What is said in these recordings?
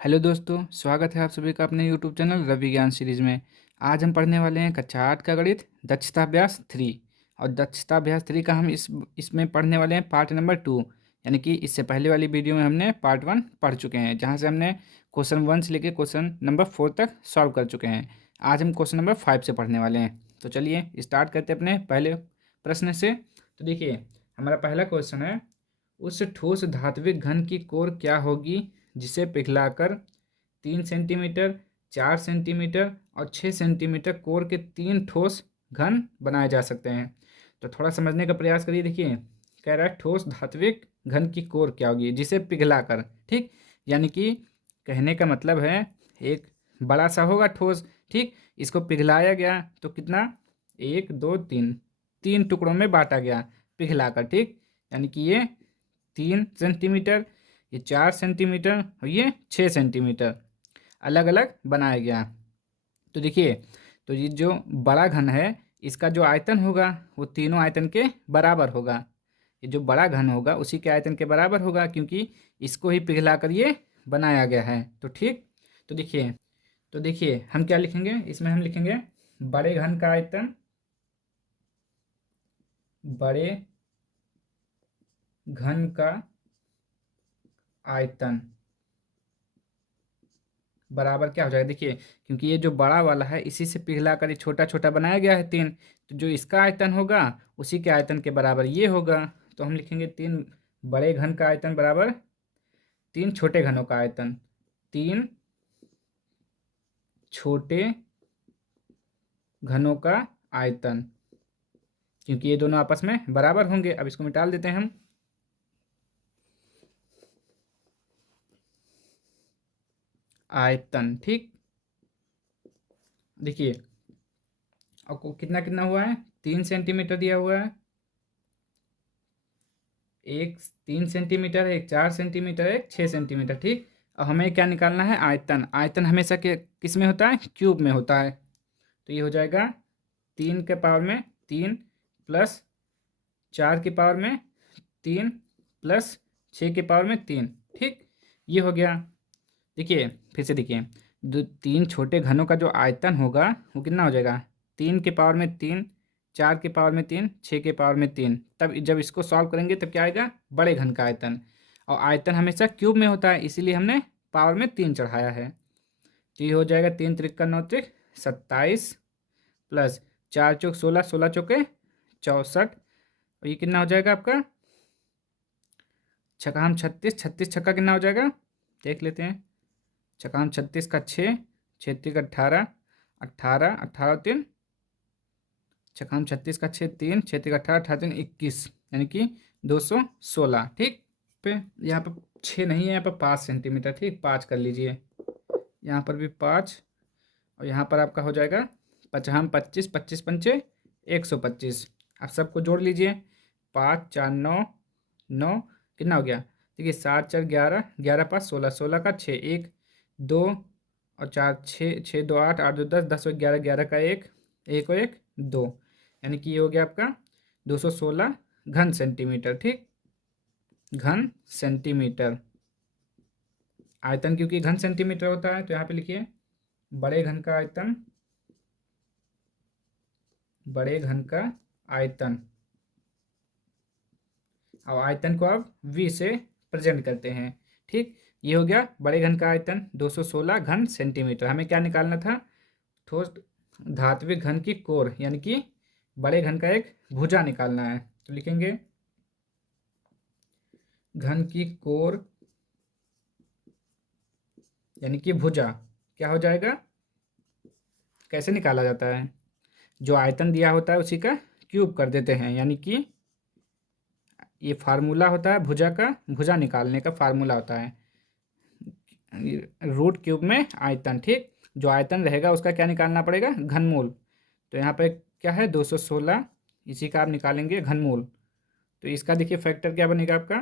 Hello दोस्तों, स्वागत है आप सभी का अपने यूट्यूब चैनल रवि ज्ञान सीरीज में। आज हम पढ़ने वाले हैं कक्षा 8 का गणित दक्षता अभ्यास 3। और दक्षता अभ्यास 3 का हम इसमें पढ़ने वाले हैं पार्ट नंबर 2। यानी कि इससे पहले वाली वीडियो में हमने पार्ट 1 पढ़ चुके हैं, जहां से हमने क्वेश्चन 1 से लेकर क्वेश्चन नंबर 4 तक सॉल्व कर चुके हैं। आज हम क्वेश्चन नंबर 5 से पढ़ने वाले हैं। तो चलिए स्टार्ट करते हैं अपने पहले प्रश्न से। तो देखिए, हमारा पहला क्वेश्चन है, उस ठोस धात्विक घन की कोर क्या होगी जिसे पिघलाकर 3 सेंटीमीटर, 4 सेंटीमीटर और 6 सेंटीमीटर कोर के 3 ठोस घन बनाए जा सकते हैं। तो थोड़ा समझने का प्रयास करिए। देखिए, कह रहा है ठोस धात्विक घन की कोर क्या होगी जिसे पिघलाकर, ठीक, यानी कि कहने का मतलब है एक बड़ा सा होगा ठोस, ठीक, इसको पिघलाया गया तो कितना, 1 2 3, 3 टुकड़ों में बांटा गया पिघलाकर, ठीक, यानी कि ये 3 सेंटीमीटर, ये 4 सेंटीमीटर और ये 6 सेंटीमीटर अलग अलग बनाया गया। तो देखिए, तो ये जो बड़ा घन है इसका जो आयतन होगा वो तीनों आयतन के बराबर होगा। ये जो बड़ा घन होगा उसी के आयतन के बराबर होगा, क्योंकि इसको ही पिघलाकर ये बनाया गया है। तो ठीक, तो देखिए हम क्या लिखेंगे इसमें, हम लिखेंगे बड़े घन का आयतन, बड़े घन का आयतन बराबर क्या हो जाएगा। देखिए, क्योंकि ये जो बड़ा वाला है इसी से पिघला कर ये छोटा छोटा बनाया गया है 3, तो जो इसका आयतन होगा उसी के आयतन के बराबर ये होगा। तो हम लिखेंगे 3 बड़े घन का आयतन बराबर 3 छोटे घनों का आयतन, 3 छोटे घनों का आयतन, क्योंकि ये दोनों आपस में बराबर होंगे। अब इसको मिटा देते हैं हम। आयतन, ठीक, देखिए आपको कितना कितना हुआ है, 3 सेंटीमीटर दिया हुआ है, एक 3 सेंटीमीटर है, एक 4 सेंटीमीटर है, एक 6 सेंटीमीटर, ठीक। अब हमें क्या निकालना है, आयतन। आयतन हमेशा के किस में होता है, क्यूब में होता है। तो ये हो जाएगा 3 के पावर में 3 प्लस 4 के पावर में 3 प्लस 6 के पावर में 3, ठीक, ये हो गया। देखिए फिर से देखिए, दो 3 छोटे घनों का जो आयतन होगा वो कितना हो जाएगा, 3 के पावर में 3, 4 के पावर में 3, 6 के पावर में 3। तब जब इसको सॉल्व करेंगे तब क्या आएगा, बड़े घन का आयतन। और आयतन हमेशा क्यूब में होता है, इसीलिए हमने पावर में 3 चढ़ाया है। तो ये हो जाएगा 3 त्रिक का 9 त्रिक 27 प्लस 4 चौक 16, 16 चौके 64, और ये कितना हो जाएगा आपका, छकाम 36, 36 छक्का कितना हो जाएगा देख लेते हैं। छकाम 36 का 6, 6 त्रिक 18, 18, 18 3, छकाम 36 का 6 3, 6 त्रिक 18, 18 3 21, यानी कि 216, ठीक। पे यहाँ पर 6 नहीं है, यहाँ पर 5 सेंटीमीटर, ठीक, 5 कर लीजिए, यहाँ पर भी 5, और यहाँ पर आपका हो जाएगा पचहम 25, 25 पंचे 125। आप सबको जोड़ लीजिए, 5 4 9, 9 कितना हो गया, देखिए 7 4 11, 11 5 16, 16 का 6, 1 2 और 4 6, 6 2 8, 8 2 10, 10 और 11, 11 का 1, 1 और 1 2, यानी कि ये हो गया आपका 216 घन सेंटीमीटर, ठीक, घन सेंटीमीटर। आयतन क्योंकि घन सेंटीमीटर होता है तो यहाँ पे लिखिए बड़े घन का आयतन, बड़े घन का आयतन। और आयतन को अब v से प्रेजेंट करते हैं, ठीक। ये हो गया बड़े घन का आयतन 216 घन सेंटीमीटर। हमें क्या निकालना था, ठोस धात्विक घन की कोर, यानी कि बड़े घन का एक भुजा निकालना है। तो लिखेंगे घन की कोर यानी कि भुजा क्या हो जाएगा, कैसे निकाला जाता है, जो आयतन दिया होता है उसी का क्यूब कर देते हैं, यानी कि ये फार्मूला होता है भुजा का, भुजा निकालने का फार्मूला होता है रूट क्यूब में आयतन, ठीक। जो आयतन रहेगा उसका क्या निकालना पड़ेगा, घनमूल। तो यहाँ पे क्या है 216, इसी का आप निकालेंगे घनमूल। तो इसका देखिए फैक्टर क्या बनेगा आपका,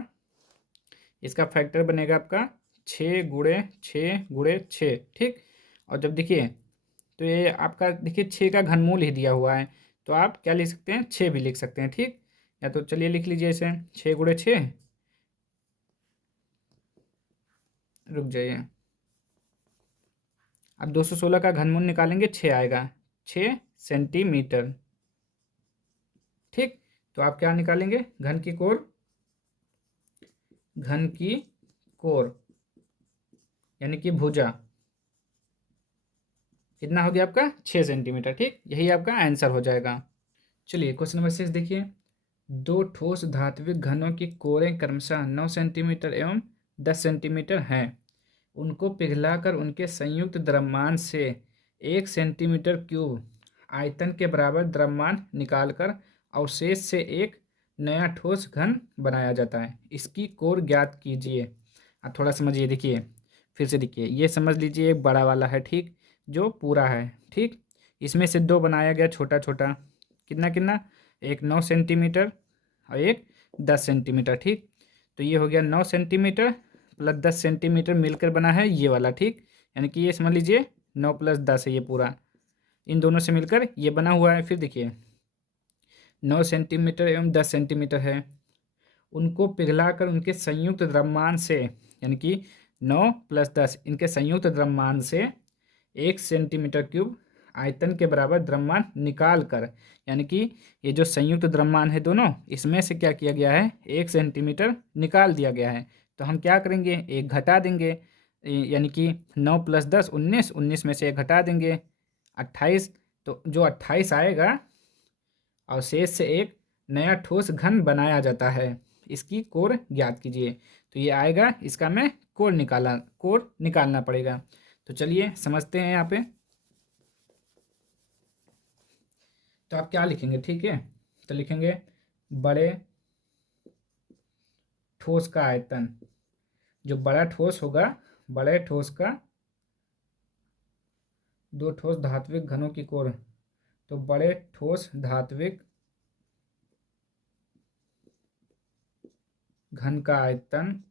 इसका फैक्टर बनेगा आपका 6 × 6 × 6, ठीक। और जब देखिए तो ये आपका देखिए 6 का घनमूल ही दिया हुआ है, तो आप क्या लिख सकते हैं, 6 भी लिख सकते हैं, ठीक। या तो चलिए लिख लीजिए इसे 6 × 6, रुक जाइए, अब 216 का घनमूल निकालेंगे, 6 आएगा, 6 सेंटीमीटर। ठीक, तो आप क्या निकालेंगे, घन की कोर, घन की कोर यानी कि भुजा कितना हो गया आपका, 6 सेंटीमीटर। ठीक, यही आपका आंसर हो जाएगा। चलिए क्वेश्चन नंबर 6 देखिए। दो ठोस धात्विक घनों की कोरें क्रमशः 9 सेंटीमीटर एवं 10 सेंटीमीटर हैं। उनको पिघलाकर उनके संयुक्त द्रव्यमान से 1 सेंटीमीटर क्यूब आयतन के बराबर द्रव्यमान निकालकर अवशेष से एक नया ठोस घन बनाया जाता है। इसकी कोर ज्ञात कीजिए। अब थोड़ा समझिए, देखिए फिर से देखिए, ये समझ लीजिए एक बड़ा वाला है, ठीक, जो पूरा है। ठीक, इसमें से दो बनाया गया छोटा छोटा, कितना कितना, एक 9 सेंटीमीटर और एक 10 सेंटीमीटर। ठीक, तो ये हो गया 9 सेंटीमीटर प्लस 10 सेंटीमीटर मिलकर बना है ये वाला। ठीक, यानी कि ये समझ लीजिए 9 + 10 है ये पूरा, इन दोनों से मिलकर ये बना हुआ है। फिर देखिए 9 सेंटीमीटर एवं 10 सेंटीमीटर है, उनको पिघलाकर उनके संयुक्त द्रव्यमान से, यानी कि 9 + 10 इनके संयुक्त द्रव्यमान से 1 सेंटीमीटर क्यूब आयतन के बराबर द्रव्यमान निकाल कर, यानी कि ये जो संयुक्त द्रव्यमान है दोनों, इसमें से क्या किया गया है, 1 सेंटीमीटर निकाल दिया गया है। तो हम क्या करेंगे, एक घटा देंगे, यानी कि 9 + 10 19, 19 में से एक घटा देंगे 28। तो जो 28 आएगा, अवशेष से एक नया ठोस घन बनाया जाता है। इसकी कोर ज्ञात कीजिए। तो ये आएगा, इसका मैं कोर निकालना पड़ेगा। तो चलिए समझते हैं यहाँ पे। तो आप क्या लिखेंगे, ठीक है, तो लिखेंगे बड़े ठोस का आयतन, जो बड़ा ठोस होगा, बड़े ठोस का दो ठोस धात्विक घनों की कोर, तो बड़े ठोस धात्विक घन का आयतन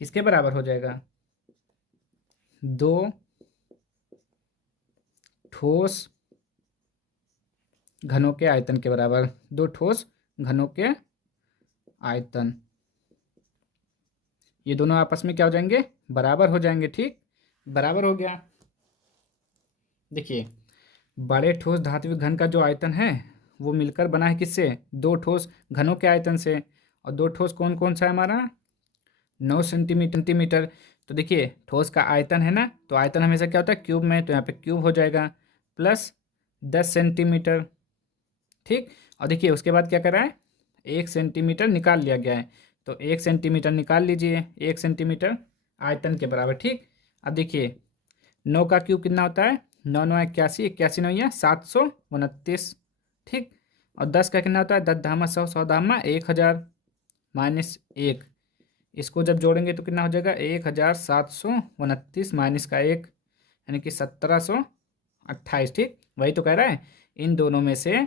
किसके बराबर हो जाएगा, दो ठोस घनों के आयतन के बराबर, दो ठोस घनों के आयतन, ये दोनों आपस में क्या हो जाएंगे, बराबर हो जाएंगे। ठीक, बराबर हो गया। देखिए बड़े ठोस धात्विक घन का जो आयतन है वो मिलकर बना है किससे, दो ठोस घनों के आयतन से। और दो ठोस कौन कौन सा है हमारा, 9 सेंटीमीटर। तो देखिए ठोस का आयतन है ना, तो आयतन हमेशा क्या होता है, क्यूब में, तो यहाँ पे क्यूब हो जाएगा प्लस 10 सेंटीमीटर। ठीक, और देखिए उसके बाद क्या करा है, 1 सेंटीमीटर निकाल लिया गया है, तो 1 सेंटीमीटर निकाल लीजिए, 1 सेंटीमीटर आयतन के बराबर। ठीक, अब देखिए 9 का क्यूब कितना होता है, 9 9 81, 81 9 या 729। ठीक, और 10 का कितना होता है, 10 धामा 100, 100 धामा 1000 -1, इसको जब जोड़ेंगे तो कितना हो जाएगा, 1729 माइनस का 1, यानी कि 1728। ठीक, वही तो कह रहा है, इन दोनों में से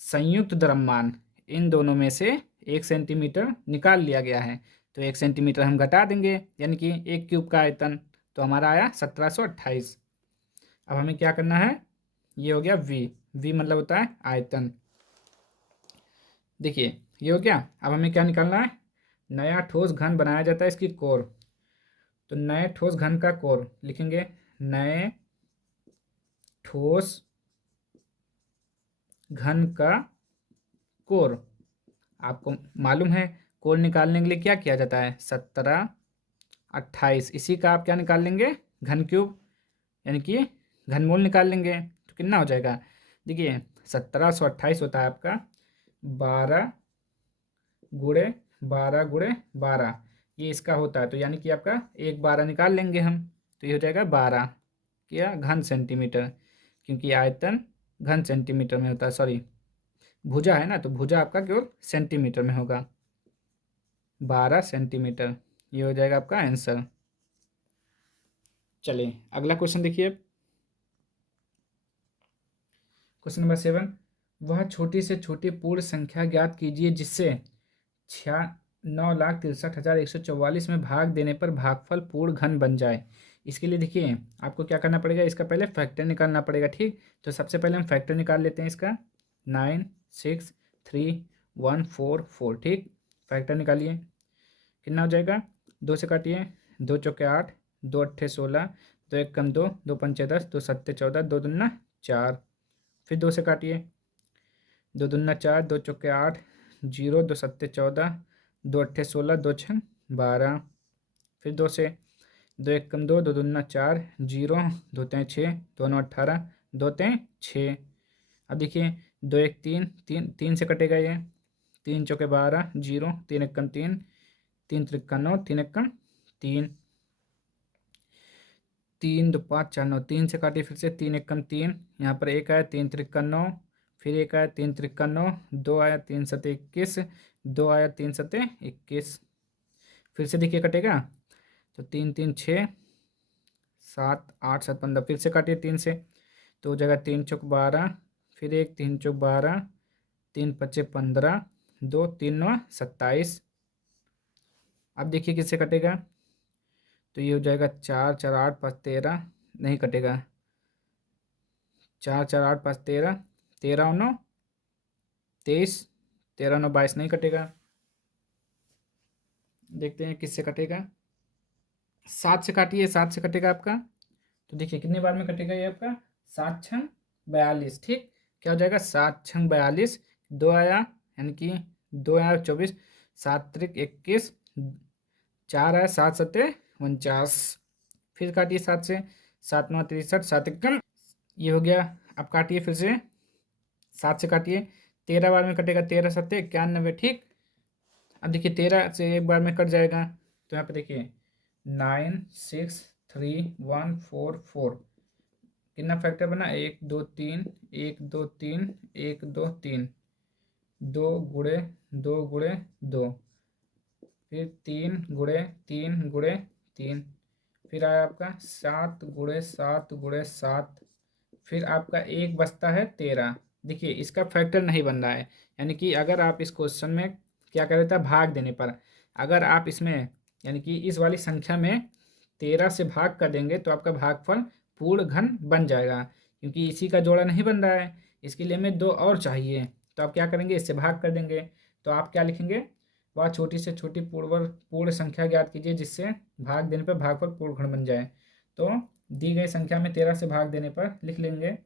संयुक्त द्रव्यमान, इन दोनों में से 1 सेंटीमीटर निकाल लिया गया है, तो 1 सेंटीमीटर हम घटा देंगे, यानी कि एक क्यूब का आयतन, तो हमारा आया 1728। अब हमें क्या करना है, ये हो गया वी मतलब होता है आयतन। देखिए ये हो गया। अब हमें क्या निकालना है, नया ठोस घन बनाया जाता है इसकी कोर, तो नए ठोस घन का कोर लिखेंगे, नए ठोस घन का कोर। आपको मालूम है कोर निकालने के लिए क्या किया जाता है, 1728, इसी का आप क्या निकाल लेंगे, घन क्यूब, यानी कि घनमूल निकाल लेंगे, तो कितना हो जाएगा, देखिए 1728 होता है आपका 12 गुणे 12 ये इसका होता है, तो यानी कि आपका एक 12 निकाल लेंगे हम, तो ये हो जाएगा 12 क्या घन सेंटीमीटर, क्योंकि आयतन घन सेंटीमीटर में होता है, सॉरी भुजा है ना, तो भुजा आपका केवल सेंटीमीटर में होगा, 12 सेंटीमीटर, ये हो जाएगा आपका आंसर। चलिए अगला क्वेश्चन देखिए, क्वेश्चन नंबर 7, वह छोटी से छोटी पूर्ण संख्या ज्ञात कीजिए जिससे 9,63,144 में भाग देने पर भागफल पूर्ण घन बन जाए। इसके लिए देखिए आपको क्या करना पड़ेगा, इसका पहले फैक्टर निकालना पड़ेगा। ठीक, तो सबसे पहले हम फैक्टर निकाल लेते हैं इसका, 9,6,3,1,4,4। ठीक, फैक्टर निकालिए, कितना हो जाएगा, 2 से काटिए दो चौके 8, दो अट्ठे 16, दो एक कम 2, दो पंचे 10, दो सत्ते 14, दो दूना 4। फिर 2 से काटिए, दो दूना 4, दो चौके 8, जीरो, दो सत्ते 14, दो अट्ठे 16, दो छः 12। फिर 2 से, दो एक कम 2, दो दूना 4, जीरो, दो तें 6, दो नौ 18, दो तें 6। अब देखिए, दो एक 3, 3 से कटेगा ये, 3 चौके 12, जीरो, 3 एक कम 3, 3 त्रिक्का 9, 3 एक कम 3, 3 दो 5 4 9, 3 से काटिए फिर से, 3 एक कम 3, यहाँ पर एक आया, 3 त्रिक्का 9, फिर एक आया, 3 त्रिक्का 9, दो आया, 3 सते 21, दो आया, 3 सते 21। फिर से देखिए कटेगा, तो 3 3 6, 7 8 7 15। फिर से काटिए 3 से, तो हो जाएगा 3 चौक 12, फिर एक 3 चौक 12, 3 पच्चे 15, दो 3 9 27। अब देखिए किससे कटेगा, तो ये हो जाएगा 4 4 8 5 13, नहीं कटेगा, 4 4 8 5 13, 13 और 9 23, 13 9 22, नहीं कटेगा। देखते हैं किससे कटेगा, 7 से काटिए, 7 से कटेगा आपका, तो देखिए कितने बार में कटेगा ये आपका, 7 छंग 42। ठीक, क्या हो जाएगा, 7 छंग 42, दो आया यानी कि 2 आया 24, 7 त्रिक 21, 4 आया, 7 सत्ते 49। फिर काटिए 7 से, 7 9 63, 7 एकम, ये हो गया। अब काटिए फिर से, 7 से काटिए, 13 बार में कटेगा, 13 सत्ते 91। ठीक, अब देखिए 13 से एक बार में कट जाएगा, तो यहाँ पे देखिए 9 6 3 1 4 4, कितना फैक्टर बना, 1 2 3, 1 2 3, 1 2 3, 2 गुणे 2 गुणे 2, फिर 3 गुणे 3 गुणे 3, फिर आया आपका 7 गुणे 7 गुणे 7, फिर आपका एक बचता है 13। देखिए इसका फैक्टर नहीं बन रहा है, यानी कि अगर आप इस क्वेश्चन में क्या कर देता है, भाग देने पर अगर आप इसमें यानी कि इस वाली संख्या में 13 से भाग कर देंगे तो आपका भागफल पूर्ण घन बन जाएगा, क्योंकि इसी का जोड़ा नहीं बन रहा है, इसके लिए हमें 2 और चाहिए। तो आप क्या करेंगे, इससे भाग कर देंगे, तो आप क्या लिखेंगे, वह छोटी से छोटी पूर्ण संख्या ज्ञात कीजिए जिससे भाग देने पर भागफल पूर्ण घन बन जाए। तो दी गई संख्या में 13 से भाग देने पर लिख लेंगे,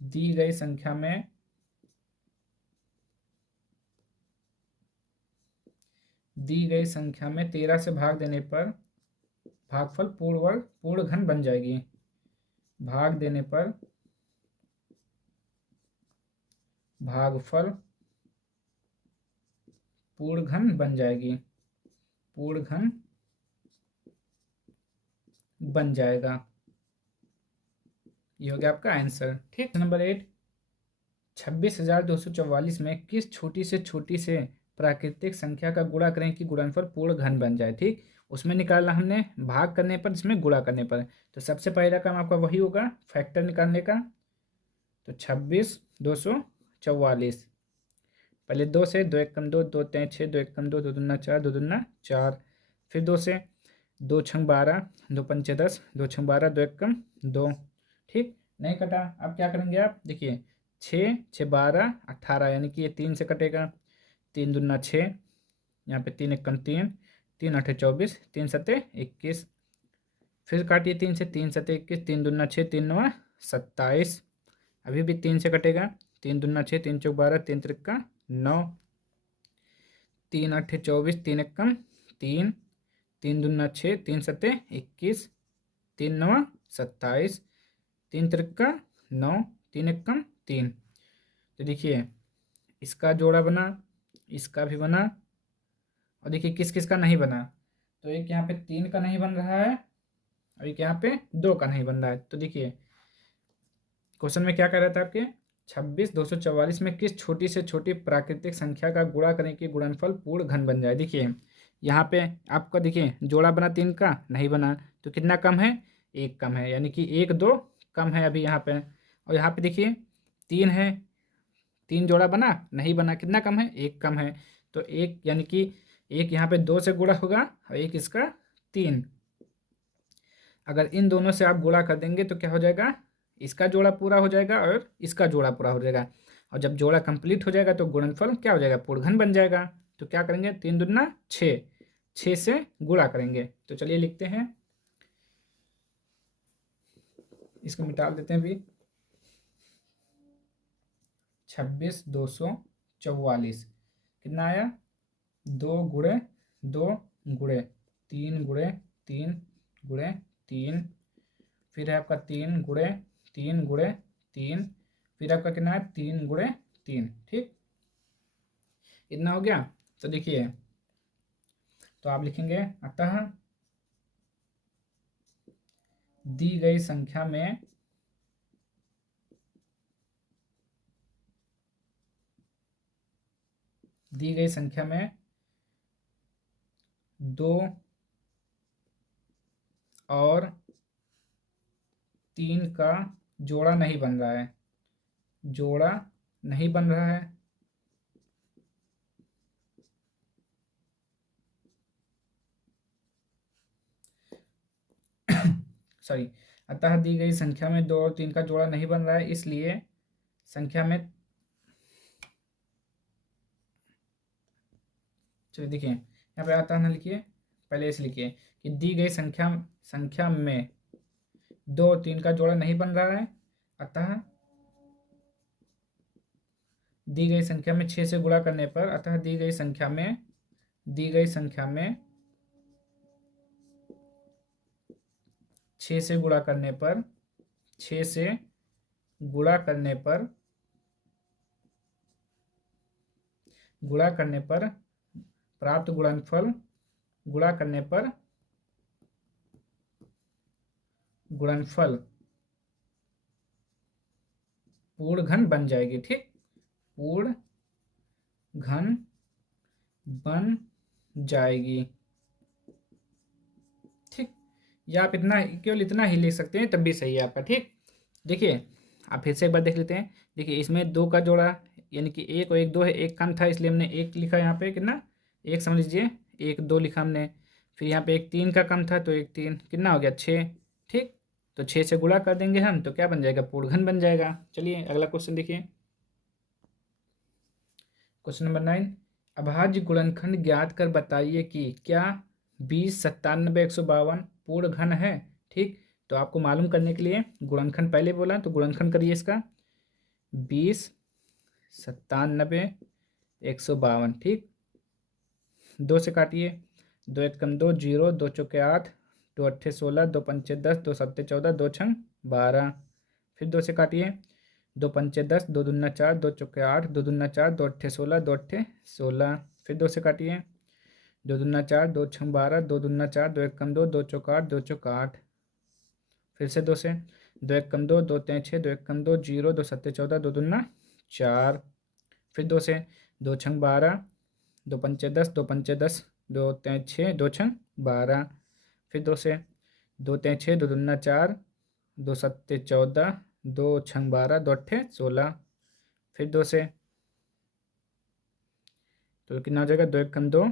दी गई संख्या में 13 से भाग देने पर भागफल पूर्ण घन बन जाएगी, भाग देने पर भागफल पूर्ण घन बन जाएगी, पूर्ण घन बन जाएगा। ये हो गया आपका आंसर। ठीक, नंबर 8, 26,244 में किस छोटी से प्राकृतिक संख्या का गुणा करें कि गुणनफल पूर्ण घन बन जाए। ठीक, उसमें निकालना हमने भाग करने पर, इसमें गुणा करने पर। तो सबसे पहला काम आपका वही होगा, फैक्टर निकालने का। तो 26,244, पहले 2 से, 2 एक कम 2, दो तें 6, 2 एक कम 2, दो दूना 4, दो दूना 4। फिर 2 से, 2 छंग 12, दो पंचे 10, 2 छंग 12, दो एक कम 2। ठीक, नहीं कटा। अब क्या करेंगे आप, देखिए 6 6 12 18, यानी कि ये 3 से कटेगा, 3 दूना 6, यहाँ पे 3 एक कम 3, 3 8 24, 3 सत्ते 21। फिर काटिए 3 से, 3 सत्ते 21, 3 दूना 6, 3 9 27। अभी भी 3 से कटेगा, 3 दूना 6, 3 चौक 12, 3 त्रिक्का 9, 3 8 24, 3 एक कम 3, 3 दूना 6, 3 सत्ते 21, 3 9 27, 3 त्रिक्का 9, 3 एक कम 3। तो देखिए इसका जोड़ा बना, इसका भी बना, और देखिए किस किस का नहीं बना। तो एक यहाँ पे 3 का नहीं बन रहा है, और एक यहाँ पे 2 का नहीं बन रहा है। तो देखिए क्वेश्चन में क्या कह रहा था आपके, 26,244 में किस छोटी से छोटी प्राकृतिक संख्या का गुणा करें कि गुणनफल पूर्ण घन बन जाए। देखिए यहाँ पे आपका देखिए जोड़ा बना, 3 का नहीं बना, तो कितना कम है, 1 कम है, यानी कि 1 2 कम है अभी यहाँ पे। और यहाँ पे देखिए 3 है, 3 जोड़ा बना, नहीं बना, कितना कम है, 1 कम है। तो 1 यानी कि 1 यहाँ पे 2 से गुणा होगा और 1 इसका 3। अगर इन दोनों से आप गुणा कर देंगे तो क्या हो जाएगा, इसका जोड़ा पूरा हो जाएगा और इसका जोड़ा पूरा हो जाएगा, और जब जोड़ा कंप्लीट हो जाएगा तो गुणनफल क्या हो जाएगा, पूर्णघन बन जाएगा। तो क्या करेंगे, 3 दूना 6, 6 से गुणा करेंगे। तो चलिए लिखते हैं, इसको मिटा देते हैं भी। 26,244 कितना आया? 2 गुणे 2 गुणे 3 गुणे 3 गुणे 3, फिर है आपका 3 गुणे 3 गुणे 3, फिर आपका कितना है? 3 गुणे 3। ठीक, इतना हो गया। तो देखिए, तो आप लिखेंगे अतः दी गई संख्या में दो और 3 का जोड़ा नहीं बन रहा है, जोड़ा नहीं बन रहा है। सॉरी, अतः दी गई संख्या में 2 और 3 का जोड़ा नहीं बन रहा है, इसलिए संख्या में, चलिए देखिए यहाँ पे अतः ना लिखिए, पहले ऐसे लिखिए कि दी गई संख्या में 2 और 3 का जोड़ा नहीं बन रहा है, अतः दी गई संख्या में 6 से गुणा करने पर, अतः दी गई संख्या में 6 से गुणा करने पर 6 से गुणा करने पर प्राप्त गुणनफल पूर्ण घन बन जाएगी। ठीक, पूर्ण घन बन जाएगी। ठीक, या आप इतना, केवल इतना ही लिख सकते हैं तब भी सही है आपका। ठीक, देखिए आप फिर से एक बार देख लेते हैं। देखिए इसमें 2 का जोड़ा यानी कि 1 और 1 2 है, 1 कम था इसलिए हमने 1 लिखा यहाँ पे, कितना 1 समझ लीजिए, 1 2 लिखा हमने। फिर यहाँ पे 1 3 का कम था तो 1 3, कितना हो गया 6। ठीक, तो 6 से गुणा कर देंगे हम तो क्या बन जाएगा? पूर्णघन बन जाएगा। चलिए अगला क्वेश्चन देखिए, क्वेश्चन नंबर 9, अभाज्य गुणनखंड ज्ञात कर बताइए कि क्या 20 97 152 पूर्ण घन है। ठीक, तो आपको मालूम करने के लिए गुणनखंड पहले बोला, तो गुणनखंड करिए इसका 20 97 152। ठीक, 2 से काटिए, 2 1 कम 2 0, 2 चौके 8, 2 अट्ठे 16, 2 पंचे 10, 2 सत्ते 14, 2 छंग 12। फिर 2 से काटिए, 2 पंचे 10, 2 दूना 4, 2 चौके 8, 2 दूना 4, 2 अट्ठे 16, 2 अट्ठे 16। फिर 2 से काटिए, 2 दूना 4, 2 छंग 12, 2 दूना 4, 2 1 कम 2, 2 चौक 8, 2 चौक 8। फिर से 2 से, 2 1 कम 2, 2 तें 6, 2 1 कम 2 0, 2 सत्ते 14, 2 दूना 4। फिर 2 से, 2 छंग 12, 2 पंचे 10, 2 पंचे 10, 2 तें 6, 2 छंग 12। फिर 2 से, 2 तें 6, 2 दूना 4, 2 सत्ते 14, 2 छंग 12, 2 अट्ठे 16। फिर 2 से, तो कितना हो जाएगा? 2 1 कम 2,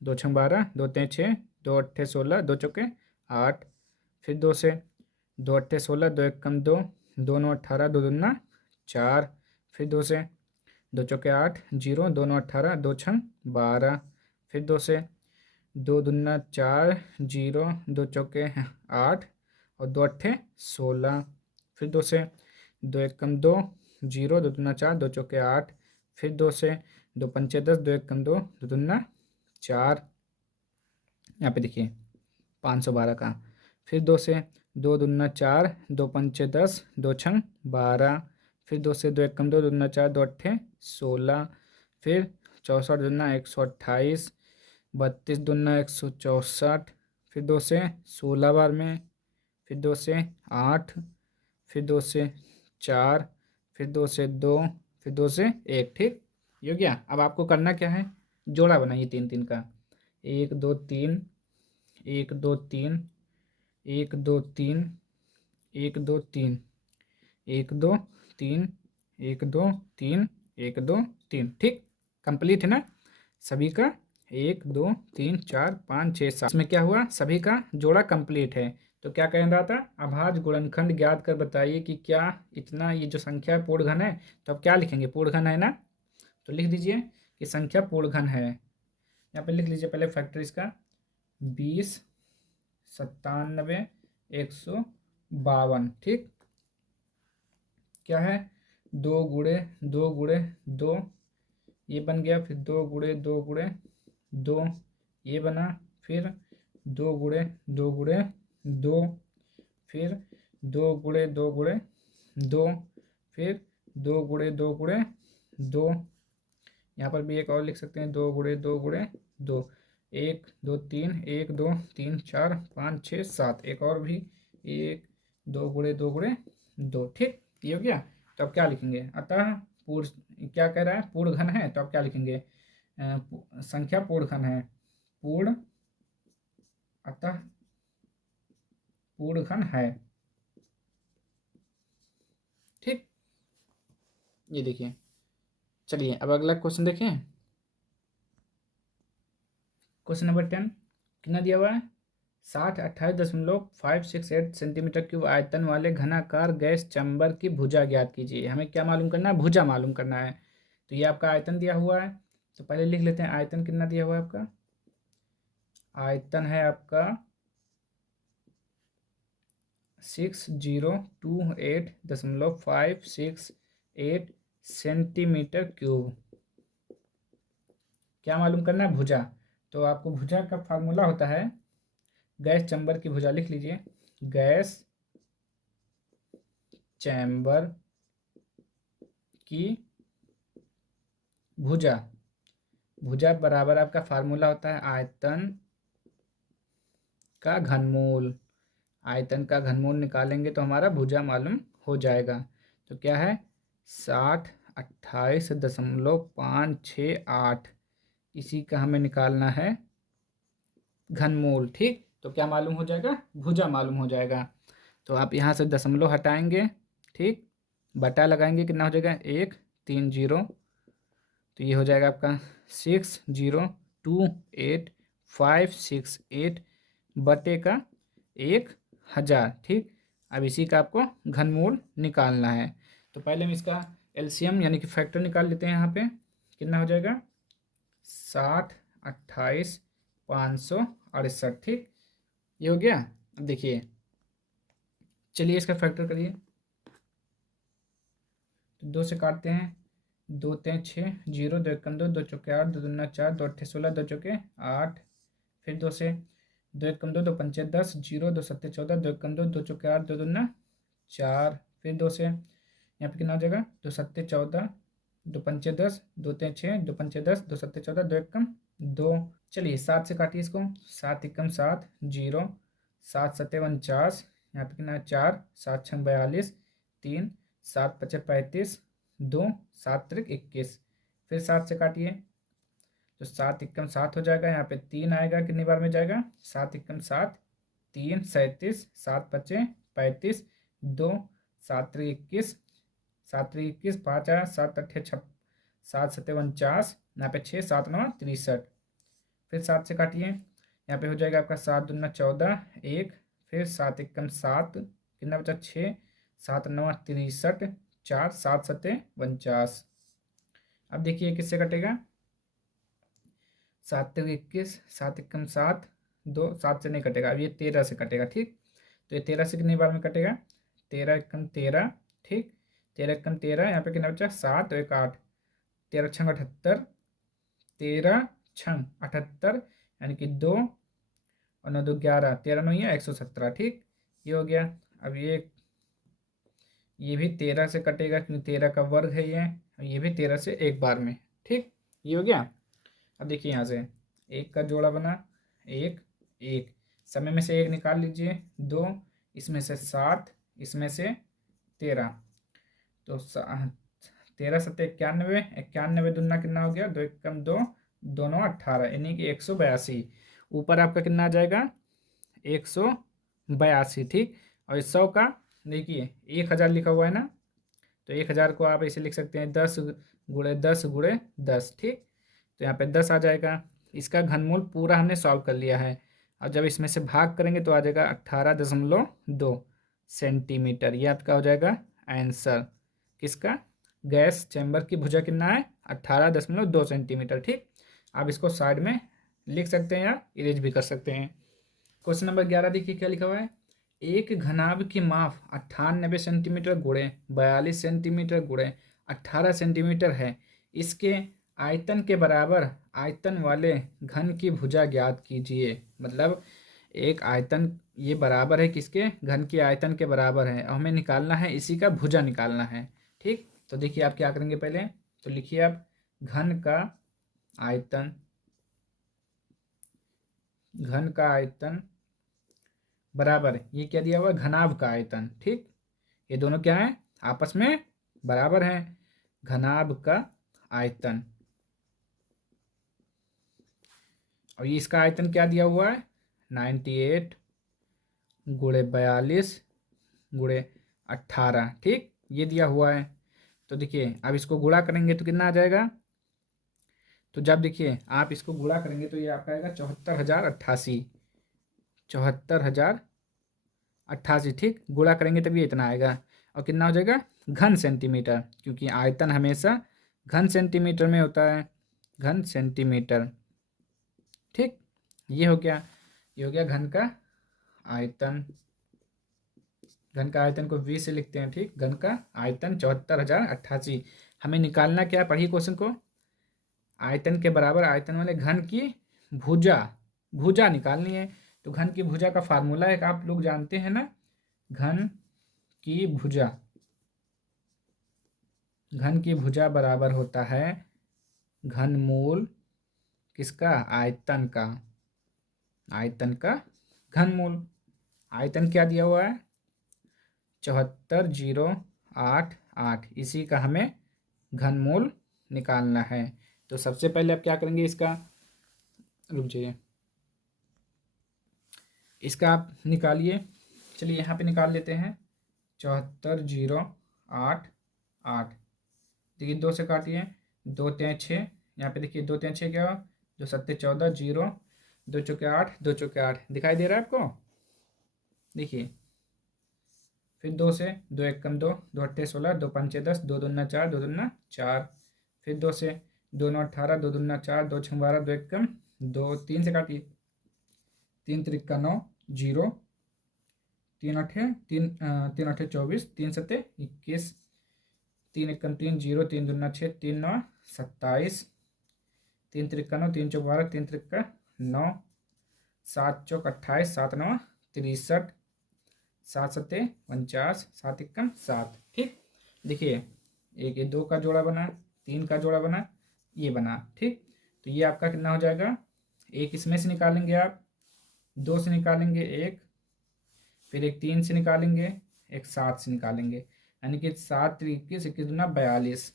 2 छंग 12, 2 तें 6, 2 अट्ठे 16, 2 चौके 8। फिर 2 से, 2 अट्ठे 16, 2 1 कम 2, 2 9 18, 2 दूना 4। फिर 2 से, 2 चौके 8 0, 2 9 18, 2 छंग 12। फिर 2 से, 2 दूना 4 0, 2 चौके 8 और 2 अट्ठे 16। फिर 2 से, 2 1 कम 2 0, 2 दूना 4, 2 चौके 8। फिर 2 से, 2 पंचे 10, 2 1 कम 2, 2 दूना 4। यहाँ पे देखिए 512 का। फिर 2 से, 2 दूना 4, 2 पंचे 10, 2 छंग 12। फिर 2 से, 2 1 कम 2, 2 दूना 4, 2 अट्ठे 16। फिर 64 दूना 128, 32 दूना 164। फिर 2 से 16 बार में, फिर 2 से 8, फिर 2 से 4, फिर 2 से 2, फिर 2 से 1। ठीक, ये हो गया। अब आपको करना क्या है? जोड़ा बनाइए 3 3 का, 1 2 3, 1 2 3, 1 2 3, 1 2 3, 1 2 3, 1 2 3, 1 2 3। ठीक, कंप्लीट है ना सभी का? 1 2 3 4 5 6 7, इसमें क्या हुआ? सभी का जोड़ा कंप्लीट है। तो क्या कह रहा था? अभाज्य गुणनखंड ज्ञात कर बताइए कि क्या इतना, ये जो संख्या है पूर्ण घन है। तो अब क्या लिखेंगे? पूर्ण घन है ना, तो लिख दीजिए कि संख्या पूर्ण घन है। यहाँ पे लिख लीजिए पहले फैक्टर इसका 20, 97, 152। ठीक, क्या है, 2 × 2 × 2 ये बन गया, फिर 2 × 2 × 2 ये बना, फिर 2 × 2 × 2, फिर 2 × 2 × 2, फिर 2 × 2 × 2। यहाँ पर भी एक और लिख सकते हैं, 2 × 2 × 2, 1 2 3, 1 2 3 4 5 6 7, एक और भी 1 2 × 2 × 2। ठीक, ये हो गया। तो अब क्या लिखेंगे, अतः पूर्ण, क्या कह रहा है, पूर्ण घन है, तो अब क्या लिखेंगे, संख्या पूर्ण घन है, पूर्ण, अतः पूर्ण घन है। ठीक, ये देखिए। चलिए अब अगला क्वेश्चन देखें। क्वेश्चन नंबर 10 कितना दिया हुआ है, 60 28.568 सेंटीमीटर क्यूब आयतन वाले घनाकार गैस चैम्बर की भुजा ज्ञात कीजिए। हमें क्या मालूम करना है, भुजा मालूम करना है। तो ये आपका आयतन दिया हुआ है, तो पहले लिख लेते हैं आयतन कितना दिया हुआ है आपका। आयतन है आपका 6028.568 सेंटीमीटर क्यूब। क्या मालूम करना है, भुजा। तो आपको भुजा का फार्मूला होता है, गैस चैम्बर की भुजा लिख लीजिए, गैस चैम्बर की भुजा, भुजा बराबर आपका फार्मूला होता है आयतन का घनमूल। आयतन का घनमूल निकालेंगे तो हमारा भुजा मालूम हो जाएगा। तो क्या है, 60 28.568, इसी का हमें निकालना है घनमूल। ठीक, तो क्या मालूम हो जाएगा, भुजा मालूम हो जाएगा। तो आप यहाँ से दशमलव हटाएंगे, ठीक, बटा लगाएंगे, कितना हो जाएगा, 1 3 0। तो ये हो जाएगा आपका 6028.568 बटे का 1000। ठीक, अब इसी का आपको घनमूल निकालना है। तो पहले हम इसका एलसीएम यानी कि फैक्टर निकाल लेते हैं। यहाँ पे कितना हो जाएगा, 60 28 568। ठीक, ये हो गया। अब देखिए, चलिए इसका फैक्टर करिए। तो 2 से काटते हैं, 2 3 6, 0 2 1 2, 2 चौके 8, 2 दूना 4, 2 अट्ठे 16, 2 चौके 8, फिर 2 से 2 1 2, 2 पंचे 10, 0 2 सत्ते 14, 2 1 2, 2 चौके 8, 2 दूना 4, फिर 2 से यहाँ पे कितना हो जाएगा, 2 सत्ते 14, 2 पंचे 10, 2 तें 6, 2 पंचे 10, 2 सत्ते 14, 2 1 2। चलिए 7 से काटिए इसको, 7 1 7, 0 7 सत्ते 49, यहाँ पे कितना है 4, 7 6 42, 3 7 5 35, 2 7 3 21। फिर 7 से काटिए, तो 7 1 7 हो जाएगा, यहाँ पे 3 आएगा, कितनी बार में जाएगा, 7 1 7, 3 37, 7 5 35, 2 7 3 21, 7 3 21, 5 आया, 7 8 6, 7 7 49, यहाँ पे 6 7 9 63। फिर 7 से काटिए, यहाँ पे हो जाएगा आपका 7 दूना 14, 1, फिर 7 1 7, कितना बचा 6, 7 9 63, 4 7 7 49। अब देखिए किससे कटेगा, 7 3 21, 7 1 7, 2 7 से नहीं कटेगा, अब ये 13 से कटेगा। ठीक, तो ये 13 से कितनी बार में कटेगा, 13 1 13। ठीक, 13 1 13, यहाँ पे कितना बचा 7 1 8, 13 6 78, 13 6 78, यानी कि 2 और 9 2 11, 13 9 है 117। ठीक, ये हो गया। अब ये भी 13 से कटेगा, क्योंकि 13 का वर्ग है ये, और ये भी 13 से एक बार में। ठीक, ये हो गया। अब देखिए यहाँ से एक का जोड़ा बना, 1 1, समय में से 1 निकाल लीजिए, 2, इसमें से 7, इसमें से 13, तो 13 7 91, 91 दूना कितना हो गया, 2 1 2, दोनों 18, यानी कि 182। ऊपर आपका कितना आ जाएगा, 182। ठीक, और 100 का देखिए 1000 लिखा हुआ है ना, तो 1000 को आप ऐसे लिख सकते हैं 10 × 10 × 10। ठीक, तो यहाँ पे 10 आ जाएगा। इसका घनमूल पूरा हमने सॉल्व कर लिया है, और जब इसमें से भाग करेंगे तो आ जाएगा 18.2 सेंटीमीटर। ये आपका हो जाएगा आंसर किसका, गैस चैम्बर की भुजा कितना है, 18.2 सेंटीमीटर। ठीक, आप इसको साइड में लिख सकते हैं या इरेज भी कर सकते हैं। क्वेश्चन नंबर 11 देखिए क्या लिखा हुआ है। एक घनाभ की माप 98 सेंटीमीटर गुणे 42 सेंटीमीटर गुणे 18 सेंटीमीटर है। इसके आयतन के बराबर आयतन वाले घन की भुजा ज्ञात कीजिए। मतलब एक आयतन ये बराबर है किसके, घन के आयतन के बराबर है और हमें निकालना है इसी का भुजा निकालना है। ठीक, तो देखिए आप क्या करेंगे, पहले तो लिखिए आप घन का आयतन, घन का आयतन बराबर ये क्या दिया हुआ है, घनाभ का आयतन। ठीक, ये दोनों क्या है, आपस में बराबर हैं। घनाभ का आयतन और ये इसका आयतन क्या दिया हुआ है, 98 गुणे 42 गुणे 18। ठीक, ये दिया हुआ है। तो देखिए अब इसको गुणा करेंगे तो कितना आ जाएगा, तो जब देखिए आप इसको गुणा करेंगे तो ये आपका आएगा 74,088, 74,088। ठीक, गुणा करेंगे तभी इतना आएगा और कितना हो जाएगा, घन सेंटीमीटर, क्योंकि आयतन हमेशा घन सेंटीमीटर में होता है, घन सेंटीमीटर। ठीक, ये हो गया, ये हो गया घन का आयतन। घन का आयतन को v से लिखते हैं। ठीक, घन का आयतन 74,088। हमें निकालना क्या है, पढ़िए क्वेश्चन को। आयतन के बराबर आयतन वाले घन की भुजा, भुजा निकालनी है। तो घन की भुजा का फार्मूला है, आप लोग जानते हैं ना, घन की भुजा, घन की भुजा बराबर होता है घनमूल किसका, आयतन का, आयतन का घनमूल। आयतन क्या दिया हुआ है, 74,088। इसी का हमें घनमूल निकालना है। तो सबसे पहले आप क्या करेंगे, इसका रुक जाइए, इसका आप निकालिए। चलिए यहाँ पे निकाल लेते हैं, 74,088। देखिए 2 से काटिए, 2 तिया 6, यहाँ पे देखिए 2 तिया 6 क्या हुआ, 2 सत्ते 14, 0, 2 चौके 8, 2 चौके 8 दिखाई दे रहा है आपको। देखिए फिर 2 से, 2 एक कम 2, 2 अट्ठे 16, 2 पंचे 10, 2 दूना 4, 2 दूना 4। फिर 2 से, 2 नौ 18, 2 दूना 4, 2 छः 12, 2 एक कम 2, 3 से काटिए, 3 त्रिका 9, 0, 3 अट्ठे 3, 3 अट्ठे 24, 3 सत्ते 21, 3 एक कम 3, 0, 3 दूना 6, 3 9 27, 3 त्रिका 9, 3 चौक 12, 3 त्रिका 9, 7 चौक 28, 7 9 63, 7 सत्ते 49, 7 एकम 7। ठीक, देखिए एक ये 2 का जोड़ा बना, 3 का जोड़ा बना, ये बना। ठीक, तो ये आपका कितना हो जाएगा, एक इसमें से निकालेंगे आप, 2 से निकालेंगे एक, फिर एक 3 से निकालेंगे, एक 7 से निकालेंगे, यानी कि 7 21, 21 दूना 42।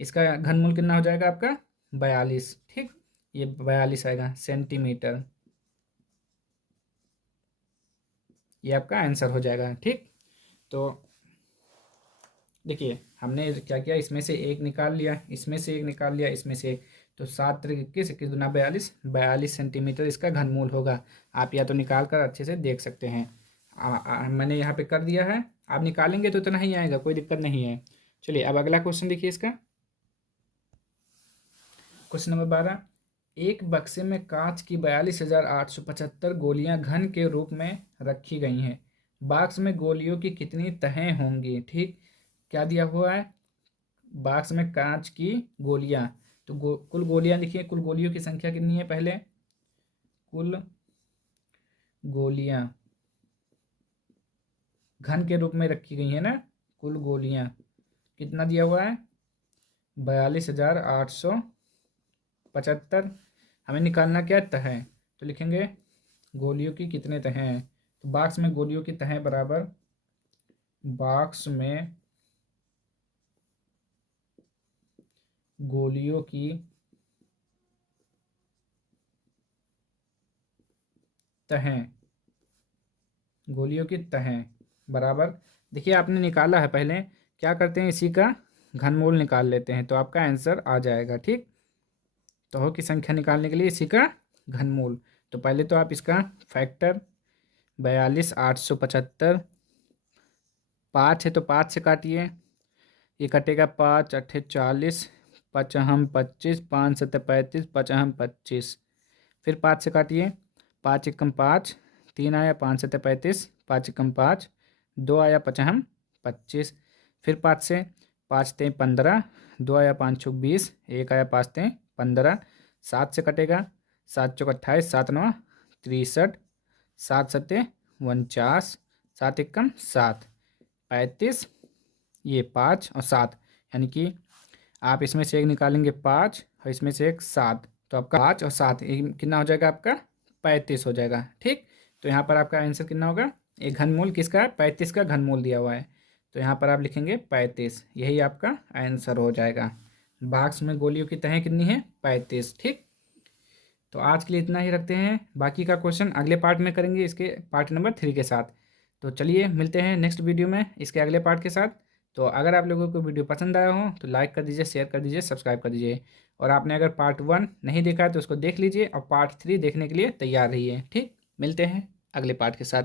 इसका घनमूल कितना हो जाएगा आपका, 42। ठीक, ये 42 आएगा सेंटीमीटर, ये आपका आंसर हो जाएगा। ठीक, तो देखिए हमने क्या किया, इसमें से एक निकाल लिया, इसमें से एक निकाल लिया, इसमें से एक, तो 7 त्रिक 21, 21 दूना 42, 42 सेंटीमीटर इसका घनमूल होगा। आप या तो निकाल कर अच्छे से देख सकते हैं। मैंने यहाँ पे कर दिया है, आप निकालेंगे तो इतना ही आएगा, कोई दिक्कत नहीं है। चलिए अब अगला क्वेश्चन देखिए इसका, क्वेश्चन नंबर 12। एक बक्से में कांच की 42,875 गोलियां घन के रूप में रखी गई हैं। बॉक्स में गोलियों की कितनी तहें होंगी। ठीक, क्या दिया हुआ है, बॉक्स में कांच की गोलियां, तो कुल गोलियां लिखिए, कुल गोलियों की संख्या कितनी है, पहले कुल गोलियां घन के रूप में रखी गई है ना, कुल गोलियां कितना दिया हुआ है, 42,875। हमें निकालना क्या है, तहें, तो लिखेंगे गोलियों की कितने तहें हैं, तो बॉक्स में गोलियों की तहें बराबर, बॉक्स में गोलियों की तहें, गोलियों की तहें बराबर, देखिए आपने निकाला है, पहले क्या करते हैं, इसी का घनमूल निकाल लेते हैं तो आपका आंसर आ जाएगा। ठीक, तहों की संख्या निकालने के लिए इसी का घनमूल, तो पहले तो आप इसका फैक्टर 42,875, 5 है तो 5 से काटिए, ये कटेगा 5 अट्ठे 40, 5 हम 25, 5 सत्ते 35, 5 हम 25, फिर 5 से काटिए, 5 एकम 5, 3 आया 5 सत्ते 35, 5 एकम 5, 2 आया पचहम 25। फिर 5 से, 5 तें 15, 2 आया 5 छुक 20, 1 आया 5 तें 15। 7 से कटेगा, 7 चौक 28, 7 नवा 63, 7 सत्ते 49, 7 एकम 7, 35, ये 5 और 7, यानी कि आप इसमें से एक निकालेंगे 5 और इसमें से एक 7, तो आपका 5 और 7 कितना हो जाएगा आपका 35 हो जाएगा। ठीक, तो यहाँ पर आपका आंसर कितना होगा, एक घनमूल किसका है, 35 का घनमूल दिया हुआ है, तो यहाँ पर आप लिखेंगे 35, यही आपका आंसर हो जाएगा। बॉक्स में गोलियों की तह कितनी है, 35। ठीक, तो आज के लिए इतना ही रखते हैं, बाकी का क्वेश्चन अगले पार्ट में करेंगे, इसके पार्ट नंबर 3 के साथ। तो चलिए मिलते हैं नेक्स्ट वीडियो में इसके अगले पार्ट के साथ। तो अगर आप लोगों को वीडियो पसंद आया हो तो लाइक कर दीजिए, शेयर कर दीजिए, सब्सक्राइब कर दीजिए, और आपने अगर पार्ट 1 नहीं देखा है तो उसको देख लीजिए और पार्ट 3 देखने के लिए तैयार रहिए। ठीक, मिलते हैं अगले पार्ट के साथ।